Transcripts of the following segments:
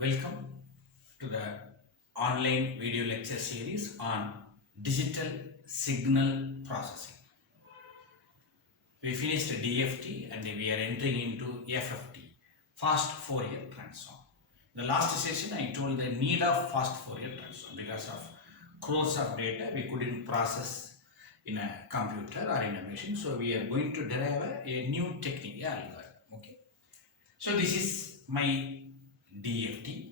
Welcome to the online video lecture series on digital signal processing. We finished DFT and we are entering into FFT, fast Fourier transform. In the last session I told the need of fast Fourier transform because of crores of data we couldn't process in a computer or in a machine. So we are going to derive a new technique, algorithm. Okay. So this is my DFT.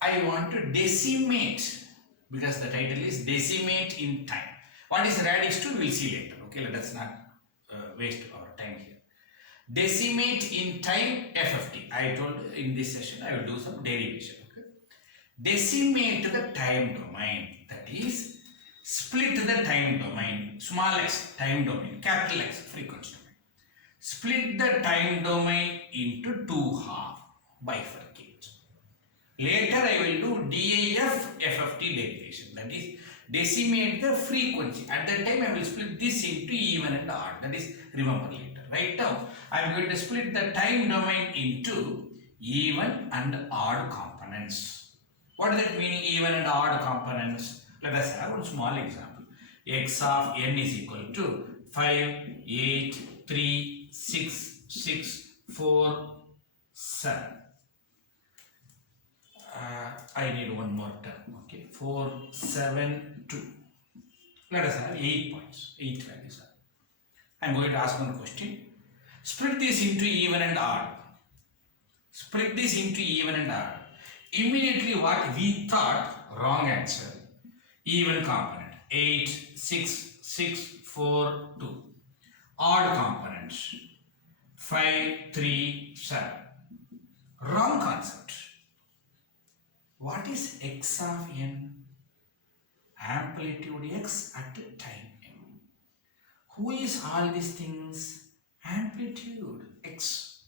I want to decimate because the title is decimate in time. What is Radix-2? We will see later. Okay, let us not waste our time here. Decimate in time FFT. I told in this session I will do some derivation. Okay. Decimate the time domain. That is split the time domain. Small x time domain. Capital X frequency domain. Split the time domain into two halves. Bifurcate. Later I will do DITFFT derivation. That is decimate the frequency. At that time I will split this into even and odd. That is remember later. Right now I am going to split the time domain into even and odd components. What does that mean, even and odd components? Let us have one small example. X of n is equal to 5, 8, 3, 6, 6, 4, 7. I need one more term. Okay, 4, 7, 2. Let us have 8 points. 8 values. I am going to ask one question. Split this into even and odd. Split this into even and odd. Immediately what we thought, wrong answer. Even component. 8, 6, 6, 4, 2. Odd components. 5, 3, 7. Wrong concept. What is x of n? Amplitude x at time n. Who is all these things? Amplitude x.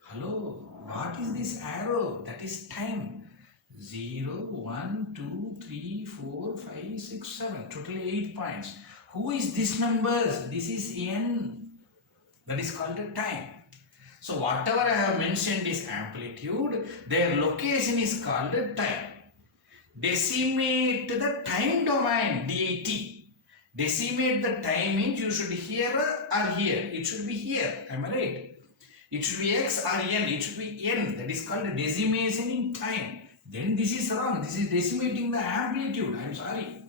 Hello, what is this arrow? That is time. 0, 1, 2, 3, 4, 5, 6, 7. Totally 8 points. Who is this numbers? This is n. That is called a time. So whatever I have mentioned is amplitude, their location is called time. Decimate the time domain, DIT. Decimate the time means you should here or here. It should be here. Am I right? It should be x or n. It should be n. That is called decimation in time. Then this is wrong. This is decimating the amplitude. I am sorry.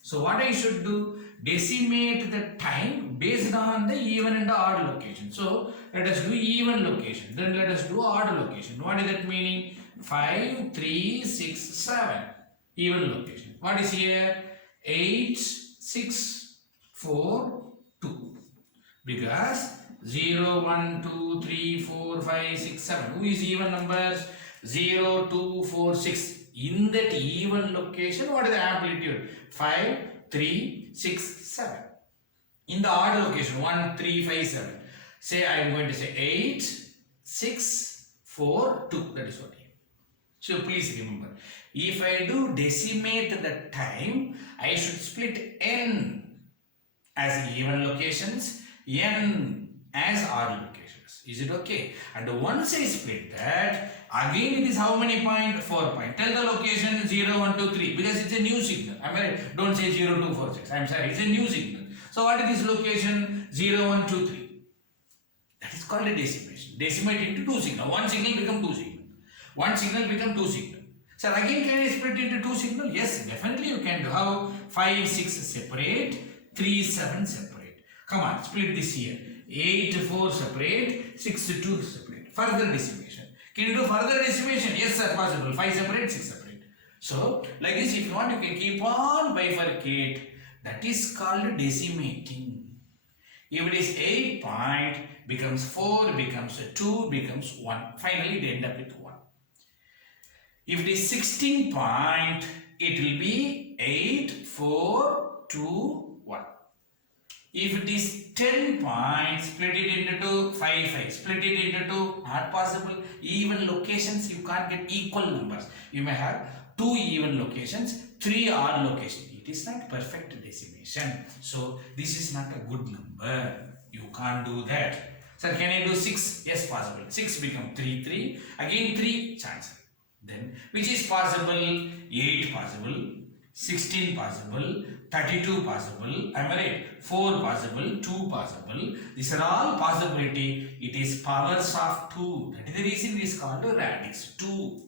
So what I should do? Decimate the time based on the even and the odd location. So let us do even location. Then let us do odd location. What is that meaning? 5, 3, 6, 7. Even location. What is here? 8, 6, 4, 2. Because 0, 1, 2, 3, 4, 5, 6, 7. Who is even numbers? 0, 2, 4, 6. In that even location, what is the amplitude? 5, 3, 6, 7. In the odd location, 1, 3, 5, 7. Say I am going to say 8, 6, 4, 2. That is what I am. So please remember, if I do decimate the time, I should split n as even locations, n as odd locations. Is it okay? And once I split that, again it is how many point? 4 point. Tell the location 0, 1, 2, 3 because it's a new signal. Am I right? Don't say 0, 2, 4, 6. I am sorry. It's a new signal. So what is this location? 0, 1, 2, 3. That is called a decimation. Decimate into two signals. One signal become two signals. One signal become two signals. So again can I split into two signals? Yes, definitely you can do. How? 5, 6 separate. 3, 7 separate. Come on, split this here. 8, 4 separate. 6, 2 separate. Further decimation. Can you do further decimation? Yes sir, possible. 5 separate, 6 separate. So like this, if you want, you can keep on bifurcate. That is called decimating. If it is 8 point, becomes 4, becomes 2, becomes 1. Finally, they end up with 1. If it is 16 point, it will be 8, 4, 2, 1. If it is 10 points, split it into 2, 5, 5. Split it into 2, not possible. Even locations, you can't get equal numbers. You may have 2 even locations, 3 odd locations. It is not perfect decimation. So, this is not a good number. You can't do that. Sir, can I do 6? Yes, possible. 6 become 3, 3. Again 3, chance. Then, which is possible? 8 possible, 16 possible, 32 possible, am I right? 4 possible, 2 possible. These are all possibility. It is powers of 2. That is the reason it is called Radix-2.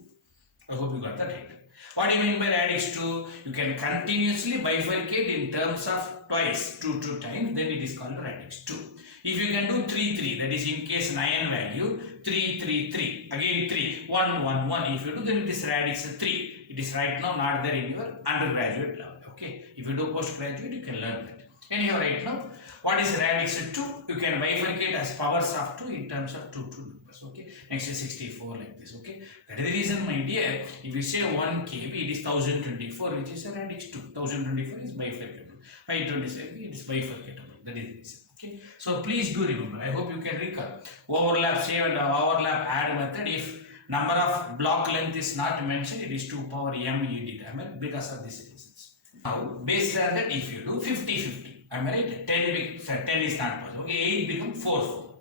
I hope you got that right. What do you mean by Radix-2? You can continuously bifurcate in terms of twice, 2 times, then it is called Radix-2. If you can do 3, 3, that is in case 9 value, 3, 3, 3, again 3, 1, 1, 1. If you do, then it is Radix-3. It is right now not there in your undergraduate level. Okay. If you do postgraduate, you can learn that. Anyhow, right now, what is Radix-2? You can bifurcate as powers of 2 in terms of 2 numbers. Okay. Next is 64 like this. Okay. That is the reason, my dear, if you say 1 KB, it is 1024, which is a Radix-2. 1024 is bifurcatable. 527, it is bifurcatable. That is the reason. Okay. So please do remember. I hope you can recall. Overlap save and overlap add method. If number of block length is not mentioned, it is 2 power m edit. Because of these reasons. Now, based on that, if you do 50-50. Am I right? 10 is not possible. Okay, 8 become 4.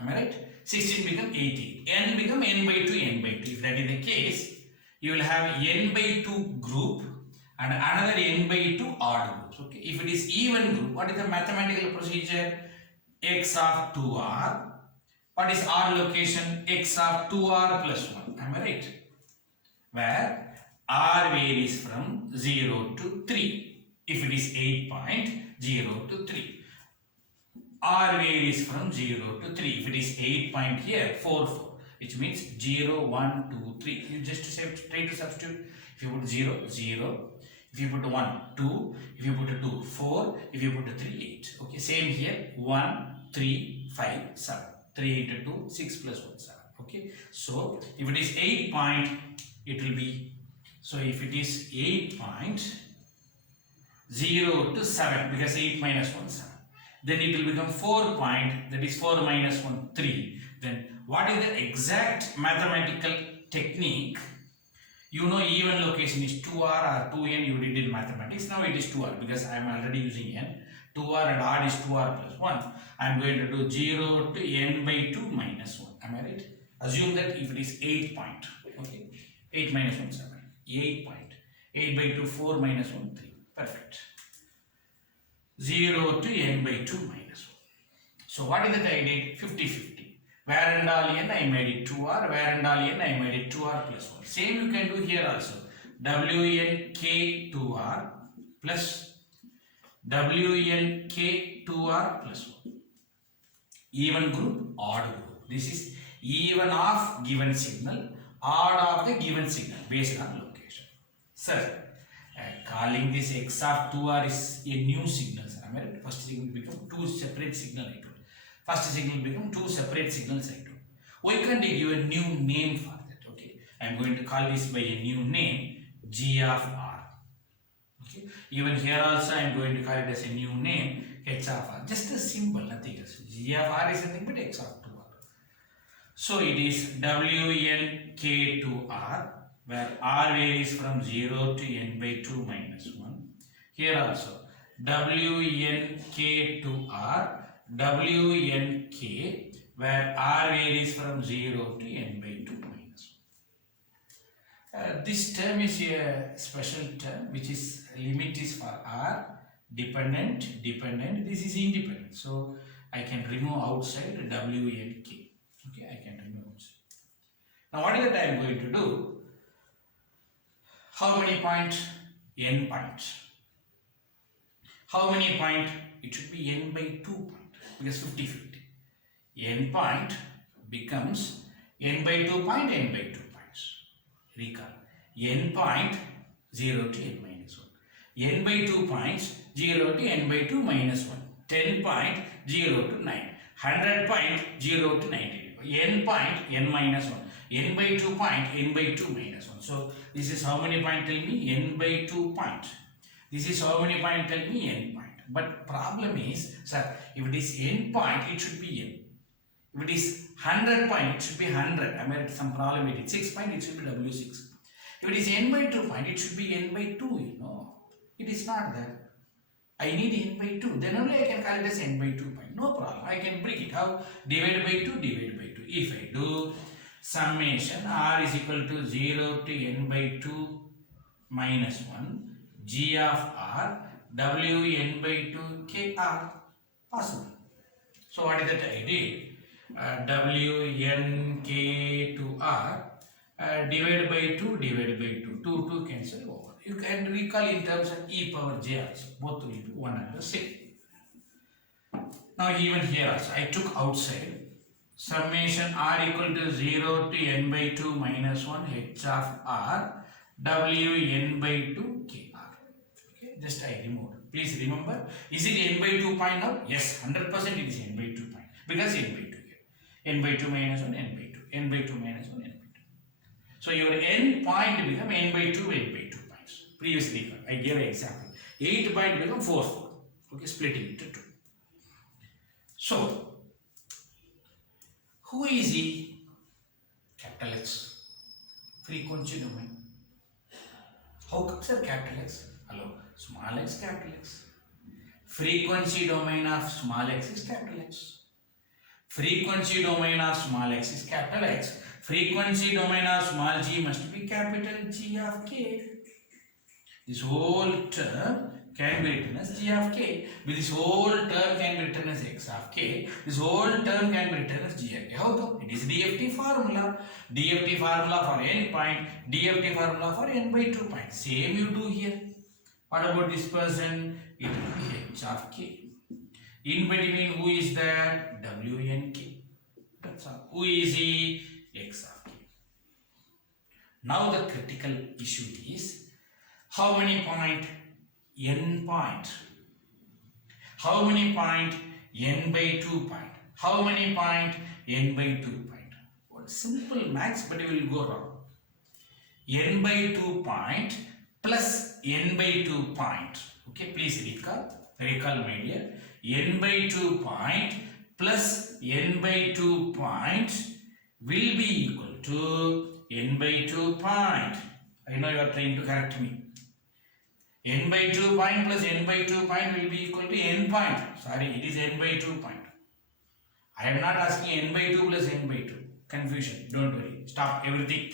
Am I right? 16 become 18. N become n by 2, n by 2. If that is the case, you will have n by 2 group and another n by 2 odd groups. Okay. If it is even group, what is the mathematical procedure? X of 2r. What is r location? X of 2r plus 1. Am I right? Where r varies from 0 to 3. If it is 8.0 to 3. R varies from 0 to 3. If it is 8 point here, 4, 4. Which means 0, 1, 2, 3. You just try to substitute. If you put 0, 0. If you put 1, 2. If you put 2, 4. If you put 3, 8. Okay, same here. 1, 3, 5, 7. 3 into 2, 6 plus 1, 7. Okay, so if it is 8 point, it will be, so if it is 8.0 to 7, because 8 minus 1, 7. Then it will become 4 point, that is 4 minus 1, 3. Then what is the exact mathematical technique? You know even location is 2r or 2n, you did in mathematics. Now it is 2r because I am already using n. 2r and r is 2r plus 1. I am going to do 0 to n by 2 minus 1. Am I right? Assume that if it is 8 point. Okay. 8 minus 1, 7. 8 point. 8 by 2, 4 minus 1, 3. Perfect. 0 to n by 2 minus 1. So what is that I did? 50-50. Where and all n I made it 2r, where and all n I made it 2r plus 1. Same you can do here also. Wn k 2r plus Wn k 2r plus 1. Even group, odd group. This is even of given signal, odd of the given signal based on location. Sir, calling this x of 2r is a new signal. Am I right? First signal become 2 separate signal I told. First signal become 2 separate signals I told. Why can't I give a new name for that? Okay, I am going to call this by a new name, g of r. Okay, even here also I am going to call it as a new name, h of r. Just a symbol, nothing else. G of r is nothing but x of 2r. So it is Wn k to r, where r varies from 0 to n by 2 minus 1. Here also Wn k to r, Wn k, where r varies from 0 to n by 2 minus 1. This term is a special term which is limit is for r, dependent, this is independent. So I can remove outside Wn k. Okay, I can remove outside. Now what is that I am going to do? How many points? N points. How many points? It should be n by 2 points because 50-50. N point becomes n by 2 point, n by 2 points. Recall. N point 0 to n minus 1. N by 2 points 0 to n by 2 minus 1. 10 point 0 to 9. 100 point 0 to 90. N point n minus 1. N by 2 point n by 2 minus 1. So this is how many point? Tell me n by 2 point. This is how many point? Tell me n point. But problem is, sir, if it is n point, it should be n. If it is 100 point, it should be 100. I mean, some problem with it. 6 point, it should be W6. If it is n by 2 point, it should be n by 2, you know. It is not there. I need n by 2. Then only I can call it as n by 2 point. No problem. I can break it. How? Divide by 2, divide by 2. If I do summation r is equal to 0 to n by 2 minus 1 g of r w n by 2 k r possible. So what is that I did? W n k to r divided by 2 divided by 2. 2 cancel over. You can recall in terms of e power j also. Both will be 1 and the same. Now even here also I took outside summation r equal to 0 to n by 2 minus 1 h of r w n by 2 k r. Okay, just I removed. Please remember, is it n by 2 point now? Yes, 100% it is n by 2 point because n by 2 here. N by 2 minus 1 n by 2. N by 2 minus 1 n by 2. So your n point become n by 2 points. Previously I gave an example. 8 point become 4. Okay, splitting into 2. So who is the capital X? Frequency domain. How comes a capital X? Hello, small x, capital X. Frequency domain of small x is capital X. Frequency domain of small x is capital X. Frequency domain of small g must be capital G of k. This whole term can be written as g of k. This whole term can be written as x of k. This whole term can be written as g of k. How come? It is DFT formula. DFT formula for n point. DFT formula for n by 2 point. Same you do here. What about this person? It will be h of k. In between, who is that? W n k. That's all. Who is he? X of k. Now the critical issue is how many point? N point. How many point? N by 2 point. How many point? N by 2 point. Well, simple maths, but you will go wrong. N by 2 point plus n by 2 point. Okay, please recall my dear. N by 2 point plus n by 2 point will be equal to n by 2 point. I know you are trying to correct me. N by 2 point plus n by 2 point will be equal to n point. Sorry, it is n by 2 point. I am not asking n by 2 plus n by 2. Confusion. Don't worry. Stop everything.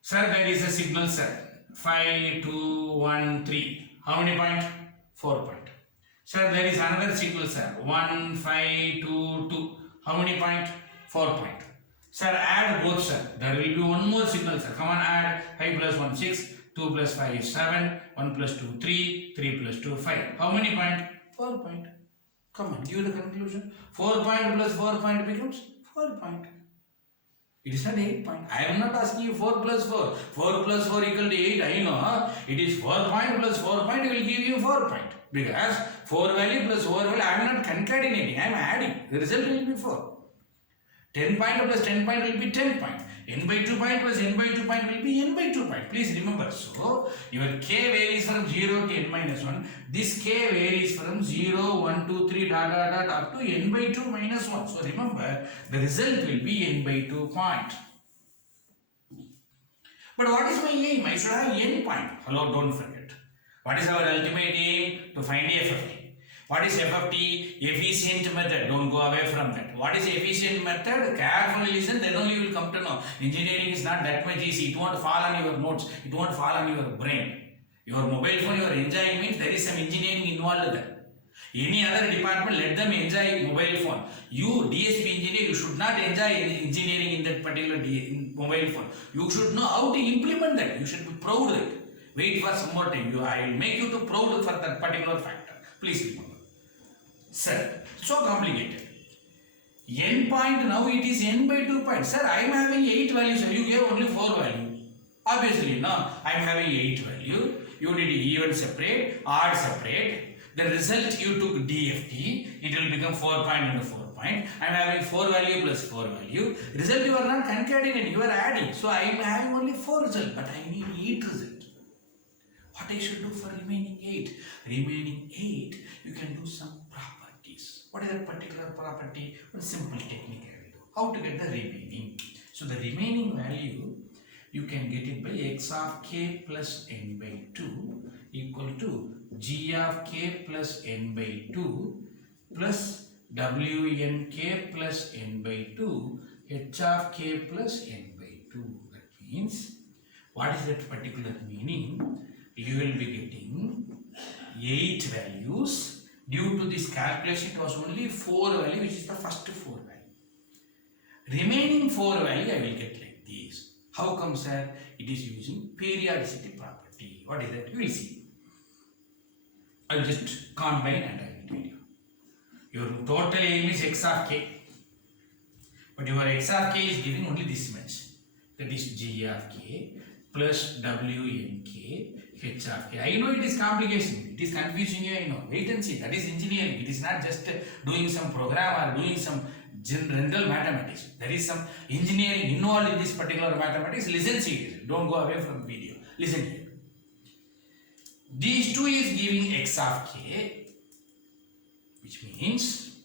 Sir, there is a signal, sir. 5, 2, 1, 3. How many point? 4 point. Sir, there is another signal, sir. 1, 5, 2, 2. How many point? 4 point. Sir, add both, sir. There will be one more signal, sir. Come on, add 5 plus 1, 6. 2 plus 5 is 7. 1 plus 2, 3. 3 plus 2, 5. How many point? 4 point. Come on, give the conclusion. 4 point plus 4 point becomes 4 point. It is not 8 point. I am not asking you 4 plus 4. 4 plus 4 equal to 8. I know. It is 4 point plus 4 point will give you 4 point. Because 4 value plus 4 value, I am not concatenating. I am adding. The result will be 4. 10 point plus 10 point will be 10 point. N by 2 point plus n by 2 point will be n by 2 point. Please remember. So, your k varies from 0 to n minus 1. This k varies from 0, 1, 2, 3, dot, dot, dot, up to n by 2 minus 1. So, remember, the result will be n by 2 point. But what is my aim? I should have n point. Hello, don't forget. What is our ultimate aim? To find the FFT. What is FFT? Efficient method. Don't go away from that. What is efficient method? Carefully listen, then only you will come to know. Engineering is not that much easy. It won't fall on your notes. It won't fall on your brain. Your mobile phone you are enjoying means there is some engineering involved there. Any other department, let them enjoy mobile phone. You, DSP engineer, you should not enjoy engineering in that particular mobile phone. You should know how to implement that. You should be proud of it. Wait for some more time. I will make you to proud for that particular factor. Please remember. Sir, so complicated. N point now it is n by 2 point. Sir, I am having 8 values. You gave only 4 value. Obviously, no. I am having 8 value. You did even separate, odd separate. The result you took DFT. It will become 4 point into 4 point. I am having 4 value plus 4 value. Result you are not concatenating. You are adding. So I am having only 4 result. But I need 8 result. What I should do for remaining 8? Remaining 8, you can do some properties. What is that particular property? One simple technique I will do. How to get the remaining? So the remaining value, you can get it by x of k plus n by 2 equal to g of k plus n by 2 plus wnk plus n by 2 h of k plus n by 2. That means, what is that particular meaning? You will be getting 8 values. Due to this calculation, it was only 4 value, which is the first 4 value. Remaining 4 value, I will get like this. How come, sir? It is using periodicity property. What is that? You will see. I will just combine and I will tell you. Your total aim is x of k. But your x of k is giving only this much. That is g of k plus wnk h of k. I know it is complication. It is confusing you, I know. Wait and see. That is engineering. It is not just doing some program or doing some general mathematics. There is some engineering involved in this particular mathematics. Listen seriously. Don't go away from the video. Listen here. These two is giving x of k, which means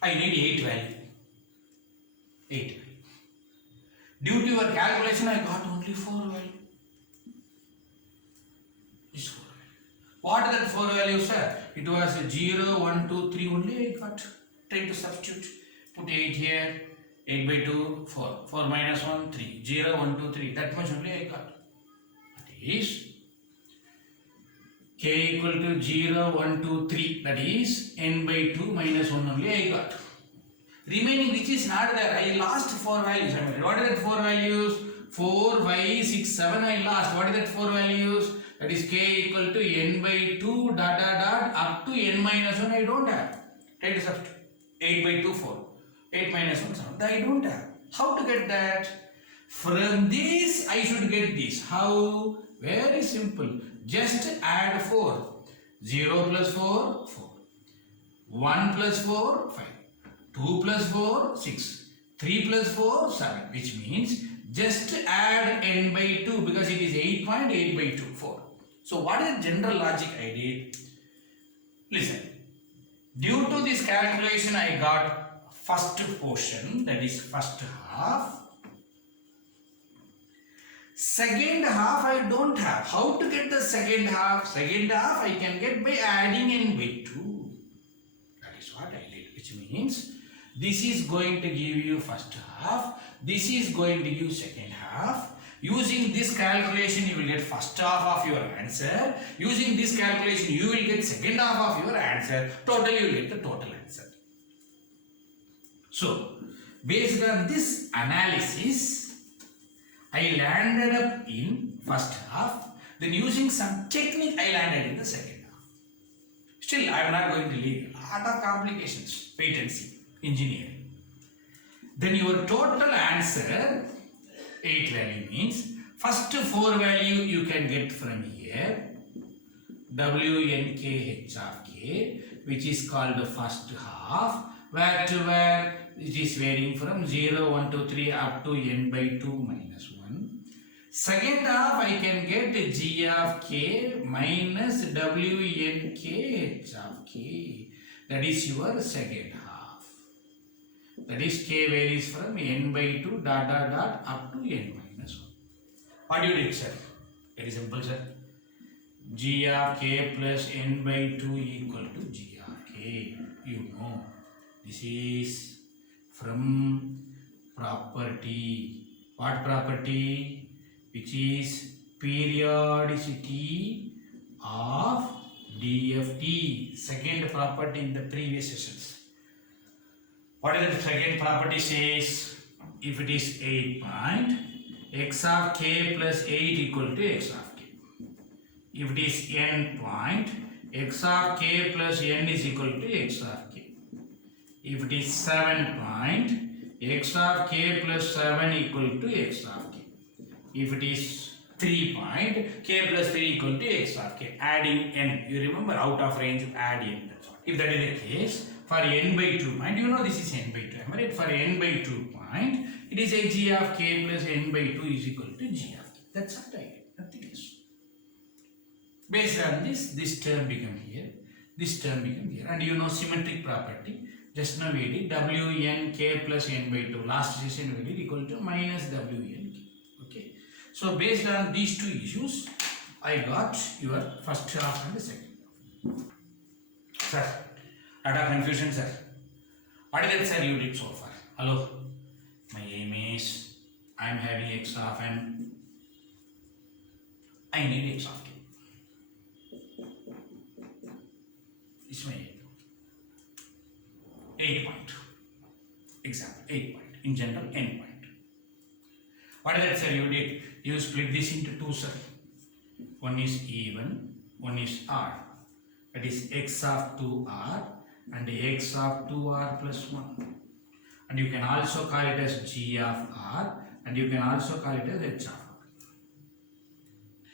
I need 8 value. 8 value. Due to your calculation, I got only 4 value. This 4 value. What are that 4 values, sir? It was 0, 1, 2, 3 only I got. Try to substitute. Put 8 here. 8 by 2, 4. 4 minus 1, 3. 0, 1, 2, 3. That much only I got. That is k equal to 0, 1, 2, 3. That is n by 2 minus 1 only I got. Remaining which is not there. I lost 4 values. What are that 4 values? 4, 5, 6, 7 I lost. What is that 4 values? That is k equal to n by 2 dot dot dot up to n minus 1 I don't have. Try to substitute. 8 by 2, 4. 8 minus 1, 7. I don't have. How to get that? From this, I should get this. How? Very simple. Just add 4. 0 plus 4, 4. 1 plus 4, 5. 2 plus 4, 6. 3 plus 4, 7. Which means just add n by 2 because it is 8.8 by 2, 4. So what is the general logic I did? Listen. Due to this calculation, I got first portion, that is first half. Second half I don't have. How to get the second half? Second half I can get by adding n by 2. That is what I did. Which means this is going to give you first half. This is going to give second half. Using this calculation you will get first half of your answer. Using this calculation you will get second half of your answer. Totally you will get the total answer. So based on this analysis, I landed up in first half, then using some technique I landed in the second half. Still I am not going to leave a lot of complications, wait and see, engineering. Then your total answer, 8 value means, first 4 value you can get from here, WNK H of K, which is called the first half, where to where it is varying from 0, 1, 2, 3 up to n by 2 minus 1. Second half I can get g of k minus wnk h of k. That is your second half. That is k varies from n by 2 dot dot dot up to n minus 1. What do you did, sir? Very simple, sir. G of k plus n by 2 equal to g of k. You know, this is from property. What property? Which is periodicity of DFT. Second property in the previous sessions. What is the second property says? If it is 8 point, x of k plus 8 equal to x of k. If it is n point, x of k plus n is equal to x of k. If it is 7 point, x of k plus 7 equal to x of k. If it is 3 point, k plus 3 equal to x of k. Adding n. You remember out of range, add n. That's all. If that is the case, for n by 2 point, you know this is n by 2. Am I right? For n by 2 point, it is a g of k plus n by 2 is equal to g of k. That's what I did. Nothing else. Based on this, this term become here. This term become here. And you know symmetric property. Just now we did Wn k plus n by 2. Last session we did equal to minus Wn k. Okay. So based on these two issues, I got your first half and the second half. Sir, lot of confusion, sir. What is that, sir, you did so far? Hello? My aim is I am having x of n. I need x of k. This is my aim. 8 point. Example, 8 point. In general, n point. What is that, sir, you did? You split this into two, sir. One is even, one is odd. That is x of 2r and x of 2r plus 1. And you can also call it as g of r and you can also call it as h of r.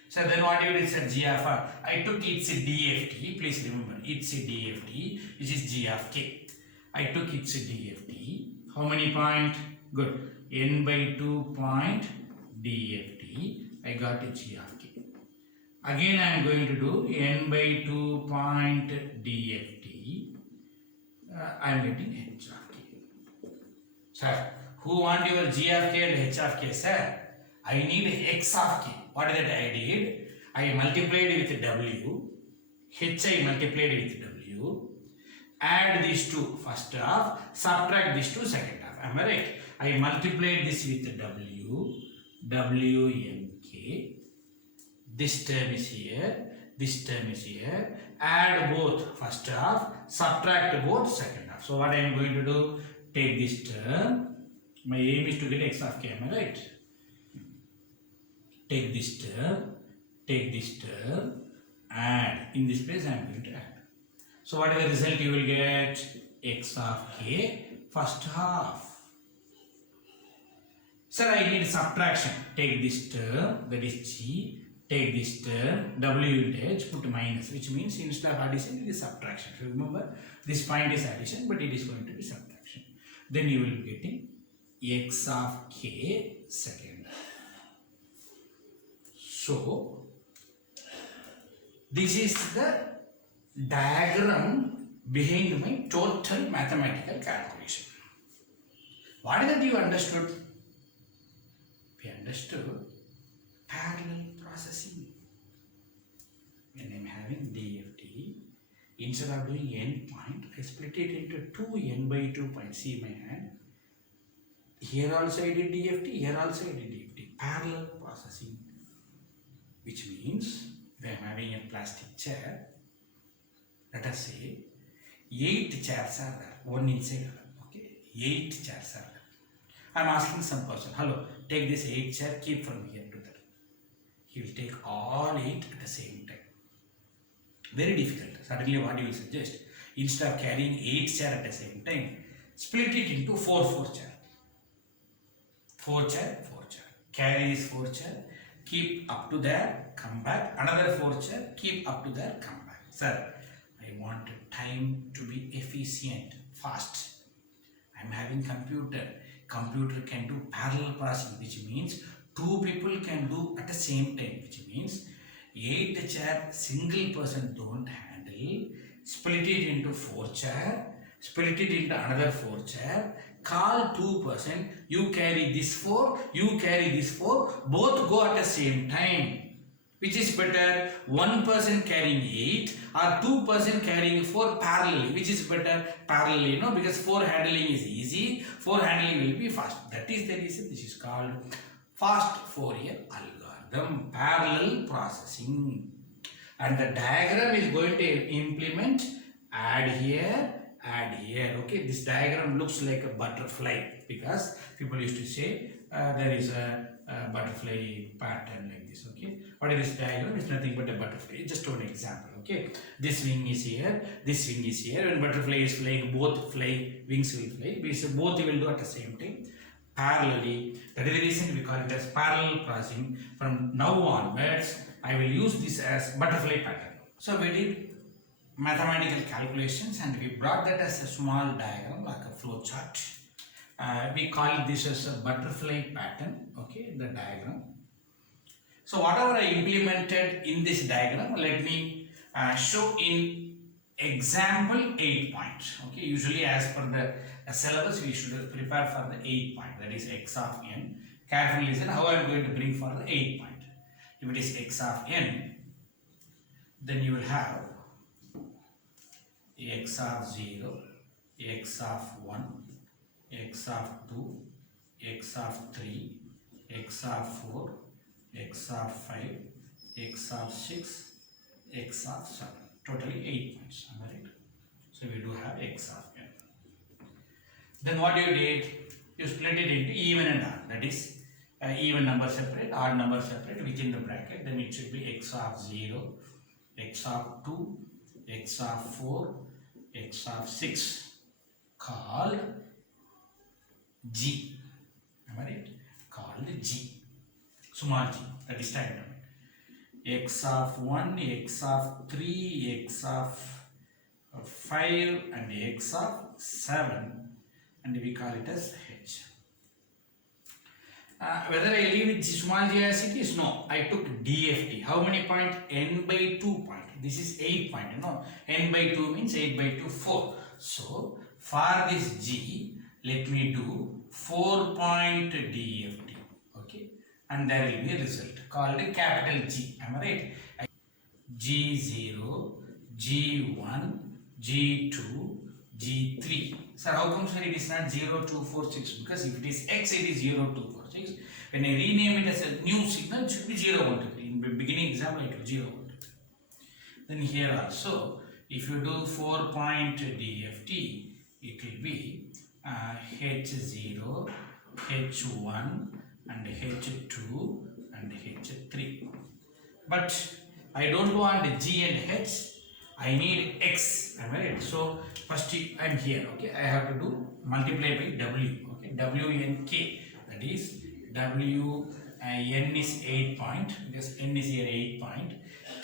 So then what you did, sir, g of r. I took its DFT. Please remember, its DFT, which is g of k. I took its DFT. How many point? Good. N by 2 point DFT. I got a g of k. Again I am going to do n by 2 point DFT. I am getting h of k. Sir, who want your g of k and h of k, sir? I need x of k. What is that I did? I multiplied with w. H I multiplied with w. Add these two first half. Subtract these two second half. Am I right? I multiplied this with w. Wn k. This term is here. This term is here. Add both first half. Subtract both second half. So what I am going to do? Take this term. My aim is to get x of k. Am I right? Take this term, add. In this place I am going to add. So what is the result you will get? X of k first half. Sir, I need subtraction. Take this term, that is g. Take this term, w into h, put minus, which means instead of addition it is subtraction. So remember, this point is addition, but it is going to be subtraction. Then you will be getting x of k second. So, this is the diagram behind my total mathematical calculation. What is that you understood? We understood parallel processing. When I am having DFT, instead of doing n point, I split it into two n by 2 points. See my hand. Here also I did DFT, here also I did DFT. Parallel processing. Which means, if I am having a plastic chair, let us say 8 chairs are there, one inside other. Okay, 8 chairs are there. I am asking some person, hello, take this 8 chair, keep from here to there. He will take all 8 at the same time. Very difficult. Suddenly what you will suggest? Instead of carrying 8 chair at the same time, split it into 4 chair. 4 chair, 4 chair. Carry this 4 chair. Keep up to there, come back. Another 4 chair, keep up to there, come back. Sir, I want time to be efficient, fast. I am having computer. Computer can do parallel processing, which means 2 people can do at the same time, which means 8 chair, single person don't handle. Split it into 4 chair, split it into another 4 chair. Call 2 person, you carry this 4, you carry this 4, both go at the same time. Which is better, 1 person carrying 8 or 2 person carrying 4 parallelly? Which is better? Parallelly, no? Because 4 handling is easy, 4 handling will be fast. That is the reason this is called fast Fourier algorithm, parallel processing. And the diagram is going to implement add here, okay. This diagram looks like a butterfly because people used to say there is a butterfly pattern like this, okay. What is this diagram? It's nothing but a butterfly. Just one example, okay. This wing is here, this wing is here. When butterfly is flying, both wings will fly. Because both you will do at the same time, parallelly. That is the reason we call it as parallel processing. From now onwards, I will use this as butterfly pattern. So we did mathematical calculations and we brought that as a small diagram like a flow chart. We call this as a butterfly pattern, okay, the diagram. So whatever I implemented in this diagram, let me show in example 8 point. Okay, usually as per the syllabus we should prepare for the 8 point, that is x of n. Carefully listen how I am going to bring for the 8 point. If it is x of n, then you will have x of 0, x of 1, x of 2, x of 3, x of 4, x of 5, x of 6, x of 7. Totally 8 points. Am I right? So we do have x of n. Then what you did? You split it into even and odd. That is even number separate, odd number separate within the bracket. Then it should be x of 0, x of 2, x of 4, x of 6 called g. Am I right? Called g. Small g. That is time domain. X of 1, x of 3, x of 5 and x of 7, and we call it as h. Whether I leave it small g as it is? No. I took DFT. How many point? N by 2 point. This is 8 point. No. N by 2 means 8 by 2, 4. So, for this g, let me do 4 point DFT. Okay. And there will be a result called a capital G. Am I right? G0, G1, G2, G3. Sir, how come sir it is not 0, 2, 4, 6? Because if it is X, it is 0, 2, 4, 6. When I rename it as a new signal, it should be 0, 1, 2, 3. In the beginning example, it was 0, 1, 2, 3. Then here also, if you do 4 point DFT, it will be H0, H1, and H2 and H3. But I don't want G and H. I need X. Am I right? So first I am here. Okay, I have to do multiply by W. Okay, W and K. That is W. N is 8 point. Because N is here 8 point.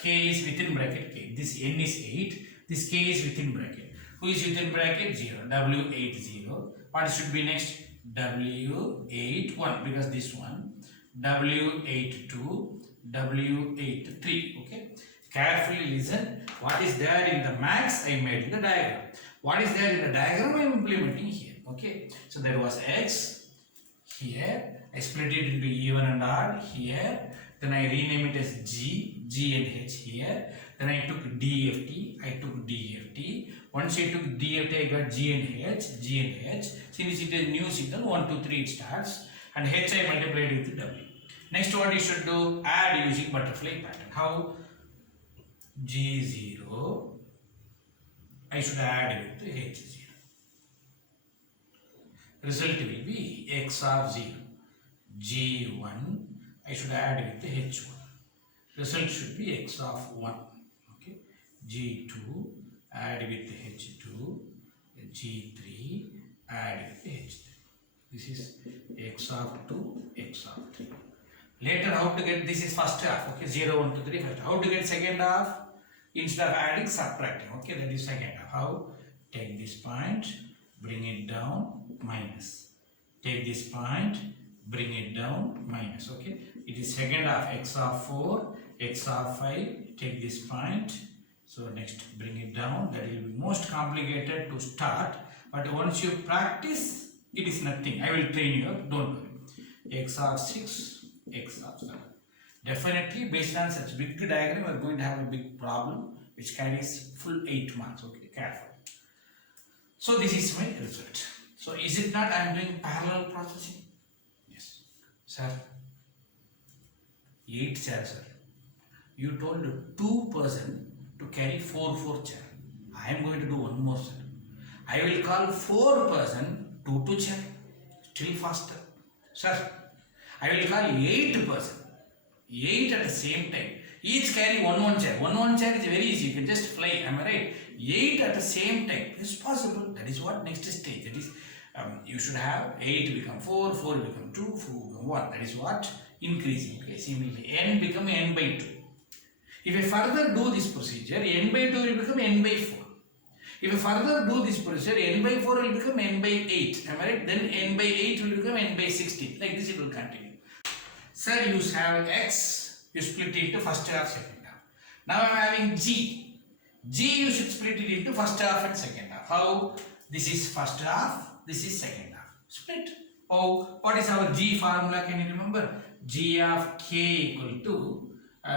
K is within bracket K. This N is 8. This K is within bracket. Who is within bracket? 0. W80. What should be next? W81, because this one. W82, W83. Okay. Carefully listen. What is there in the max? I made in the diagram. What is there in the diagram? I am implementing here. Okay. So there was X here. I split it into even and odd here. Then I rename it as G, G and H here. Then I took DFT. I took DFT. Once I took DFT, I got G and H, G and H. Since it is a new signal, 1, 2, 3 it starts. And H I multiplied with W. Next what you should do? Add using butterfly pattern. How? G0. I should add with H0. Result will be X of 0. G1. I should add with H1. Result should be X of 1. Okay. G2. Add with H2. G3. Add with H3. This is X of 2, X of 3. Later, how to get this is first half. Okay, 0, 1, 2, 3, first. How to get second half? Instead of adding, subtracting. Okay, that is second half. How? Take this point, bring it down, minus. Take this point, bring it down, minus. Okay, it is second half. X of 4, X of 5. Take this point. So next, bring it down. That will be most complicated to start. But once you practice, it is nothing. I will train you. Don't worry. X of 6, X of 7. Definitely, based on such big diagram, we are going to have a big problem which carries full 8 marks. Okay, careful. So this is my result. So is it not I am doing parallel processing? Yes. Sir, 8 chair, sir. You told 2 person to carry 4 chair. I am going to do one more, sir. I will call 4 person 2 chair. Still faster. Sir, I will call 8 person. 8 at the same time. Each carry 1 chair. 1 chair is very easy. You can just fly. Am I right? 8 at the same time. It's possible. That is what next stage. That is, you should have 8 become 4, 4 become 2, 4 become 1. That is what? Increasing. Okay. Similarly, n become n by 2. If I further do this procedure, n by 2 will become n by 4. If I further do this procedure, n by 4 will become n by 8. Am I right? Then n by 8 will become n by 16. Like this it will continue. Sir, you have x, you split it into first half, second half. Now I am having g. G you should split it into first half and second half. How? This is first half, this is second half. Split. Oh, what is our G formula? Can you remember? G of K equal to,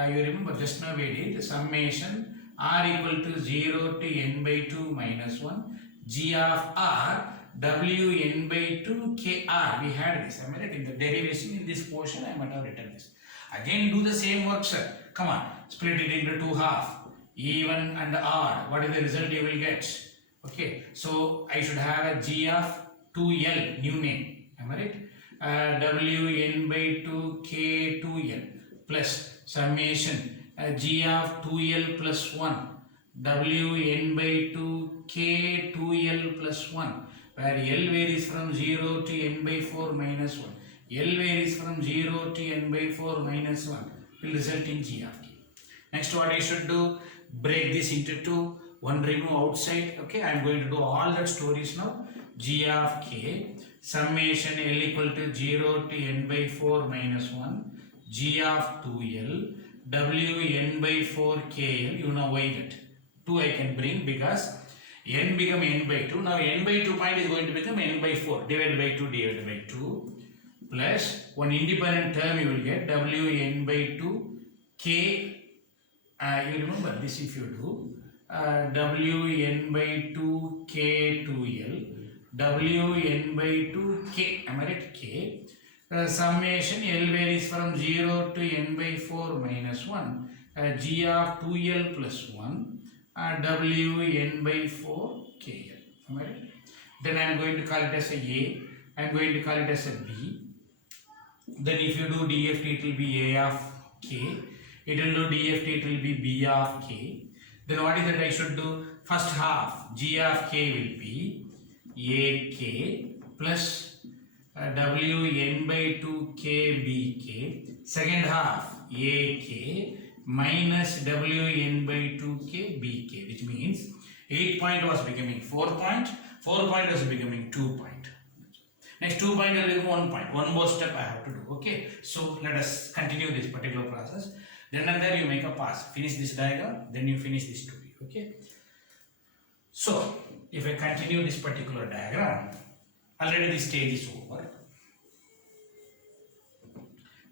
you remember just now we did summation R equal to 0 to n by 2 minus 1. G of R W n by 2 K R. We had this. Am I right? In the derivation in this portion, I might have written this. Again, do the same work, sir. Come on, split it into two half. Even and odd. What is the result you will get? Okay, so I should have a G of 2L, new name. Am I right? W n by 2 K 2L plus summation G of 2L plus 1 W n by 2 K 2L plus 1, where L varies from 0 to n by 4 minus 1. L varies from 0 to n by 4 minus 1 will result in G of K. Next, what I should do? Break this into two. One remove outside. Okay, I am going to do all that stories now. G of K summation L equal to 0 to n by 4 minus 1. G of 2L W n by 4 KL. You know why that? 2 I can bring because n become n by 2. Now n by 2 point is going to become n by 4 divided by 2 divided by 2 plus one independent term you will get W n by 2 K. You remember this if you do. W n by 2 K 2L W n by 2 K. Am I right? K. Summation L varies from 0 to n by 4 minus 1. G of 2L plus 1. W n by 4 KL. Am I right? Then I am going to call it as a A. I am going to call it as a B. Then if you do DFT, it will be A of K. It will do DFT, it will be B of K. Then what is that I should do? First half, G of K will be AK plus W n by 2 K BK. Second half, AK minus W n by 2 K BK, which means 8 point was becoming 4 point, 4 point was becoming 2 point. Next 2 point will become 1 point. One more step I have to do. Okay, so let us continue this particular process. Then and there you make a pass. Finish this diagram, then you finish this story. Okay. So if I continue this particular diagram, already this stage is over.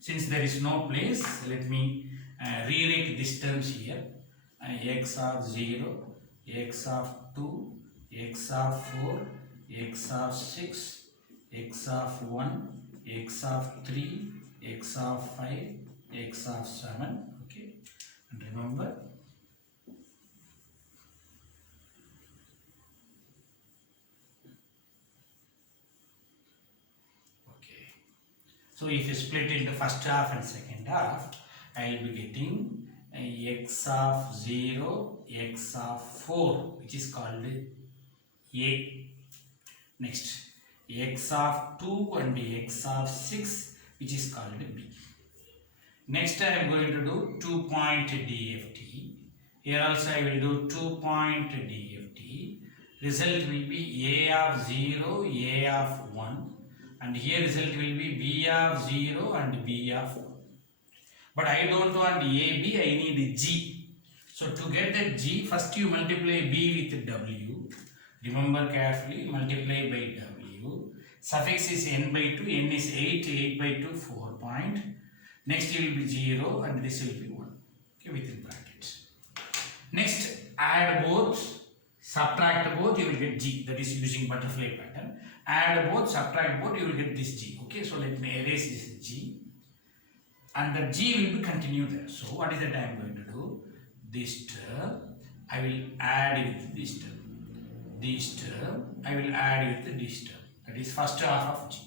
Since there is no place, let me rewrite these terms here. X of 0, x of 2, x of 4, x of 6, x of 1, x of 3, x of 5, x of 7. Okay, and remember so if you split into first half and second half, I will be getting x of 0, x of 4, which is called A. Next, x of 2 and x of 6, which is called B. Next, I am going to do 2-point DFT. Here also I will do 2-point DFT. Result will be A of 0, A of 1. And here result will be B of 0 and B of 1. But I don't want A, B, I need G. So to get that G, first you multiply B with W. Remember carefully, multiply by W. Suffix is n by 2, n is 8, 8 by 2, 4 point. Next it will be 0 and this will be 1. Okay, within brackets. Next, add both, subtract both, you will get G. That is using butterfly pattern. Add both, subtract both, you will get this G. Okay, so let me erase this G. And the G will be continued there. So what is that I am going to do? This term, I will add with this term. This term, I will add with this term. That is first half of G.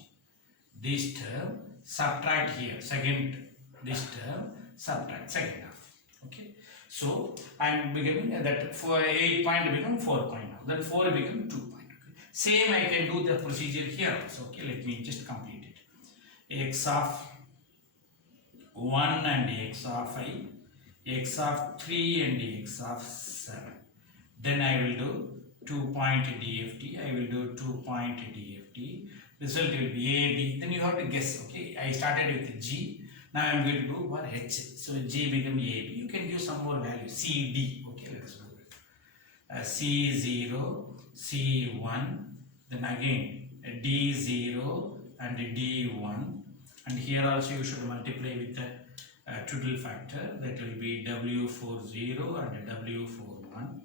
This term, subtract here. Second, this term, subtract second half. Okay. So I am becoming that for 8 point become 4 point now. Then 4 become 2 point. Okay. Same I can do the procedure here also. Okay, let me just complete it. X of 1 and x of 5, x of 3 and x of 7. Then I will do 2-point DFT. I will do 2-point DFT. Result will be A, B. Then you have to guess. Okay, I started with G. Now I am going to do for H. So G become A, B. You can give some more value. C, D. Okay, let us do it. C0, C1, then again D0 and D1, and here also you should multiply with the twiddle factor, that will be W40 and W41,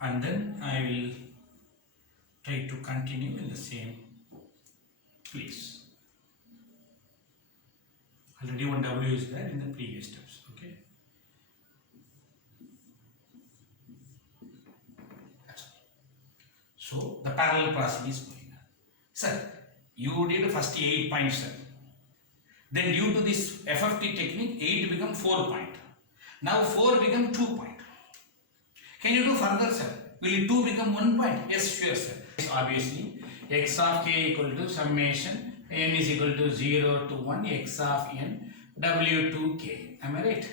and then I will try to continue in the same place. Already one W is there in the previous steps, okay? That's all. So the parallel processing is going on. Sir, you did first 8 points, sir. Then due to this FFT technique, 8 become 4 point. Now 4 become 2 point. Can you do further, sir? Will 2 become 1 point? Yes, sure, sir. Obviously, x of k equal to summation n is equal to 0 to 1 x of n w2k. Am I right?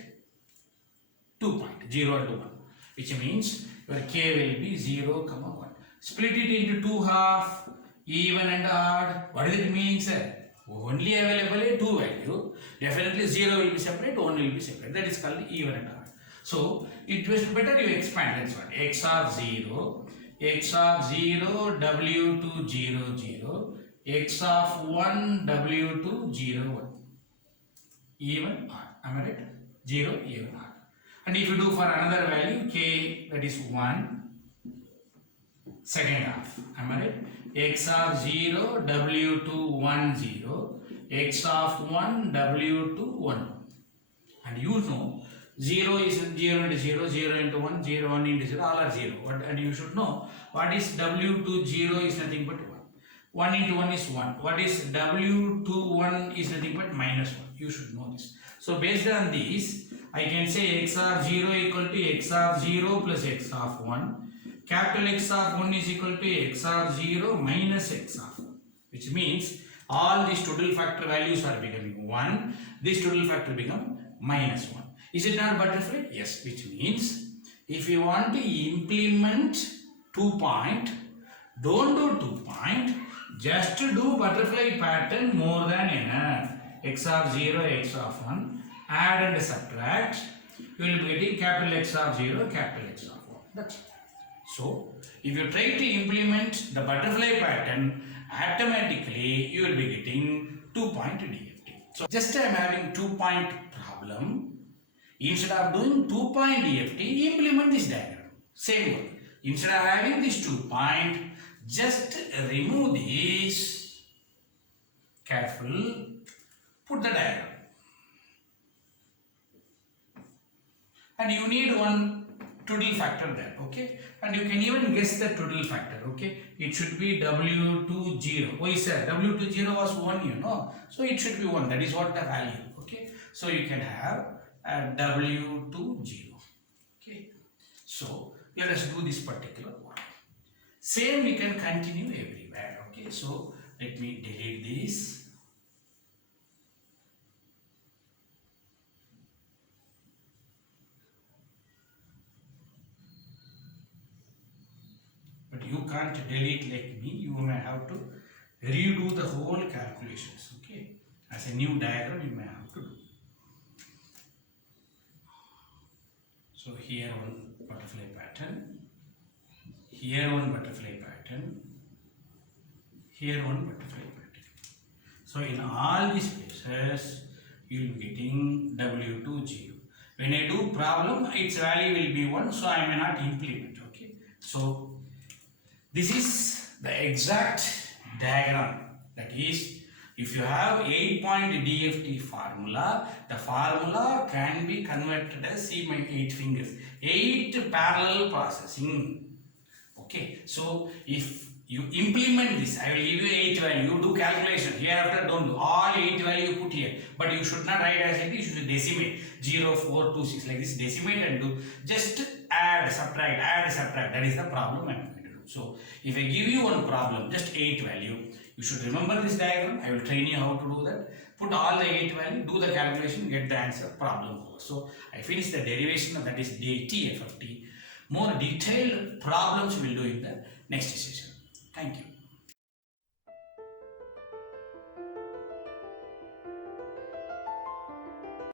2 point, 0 to 1. Which means your k will be 0, 1. Split it into 2 half, even and odd. What is it meaning, sir? Only available a 2 value. Definitely 0 will be separate, 1 will be separate. That is called even and odd. So it was better you expand. That's what x of 0, w2 0 0, x of 1 w2 0 1. Even odd. Am I right? 0 even odd. And if you do for another value k, that is 1, second half. Am I right? X of 0 w2 1 0, x of 1 w2 1. And you know 0 is 0 into 0, 0 into 1, 0 1 into 0, all are 0. And you should know what is w2 0 is nothing but 1. 1 into 1 is 1. What is w2 1 is nothing but minus 1. You should know this. So based on this, I can say x of 0 equal to x of 0 plus x of 1. Capital X of 1 is equal to x of 0 minus x of 1. Which means all these total factor values are becoming 1. This total factor become minus 1. Is it not butterfly? Yes. Which means if you want to implement 2 point, don't do 2 point. Just to do butterfly pattern more than enough. X of 0, x of 1. Add and subtract. You will be getting capital X of 0, capital X of 1. That's it. So, if you try to implement the butterfly pattern, automatically you will be getting 2 point DFT. So, just I am having 2 point problem. Instead of doing 2 point DFT, implement this diagram. Same way. Instead of having this 2 point, just remove this. Careful. Put the diagram. And you need one twiddle factor there, okay? And you can even guess the twiddle factor, okay? It should be W20. Why sir? W20 was 1, you know. So it should be 1. That is what the value, okay? So you can have W20, okay? So let us do this particular one. Same we can continue everywhere, okay? So let me delete this. But you can't delete like me, you may have to redo the whole calculations, okay? As a new diagram you may have to do. So here one butterfly pattern, here one butterfly pattern, here one butterfly pattern. So in all these places you will be getting W20. When I do problem, its value will be 1, so I may not implement, okay? So this is the exact diagram. That is, if you have 8-point DFT formula, the formula can be converted as, see my 8 fingers, 8 parallel processing. Okay, so if you implement this, I will give you 8 value, you do calculation, hereafter don't do, all 8 value you put here, but you should not write as it is, you should decimate, 0, 4, 2, 6, like this, decimate and do, just add, subtract, that is the problem I am going to do. So, if I give you one problem, just 8 value, you should remember this diagram, I will train you how to do that, put all the 8 value, do the calculation, get the answer, problem over. So, I finish the derivation, that is DITFFT. More detailed problems we will do in the next session. Thank you.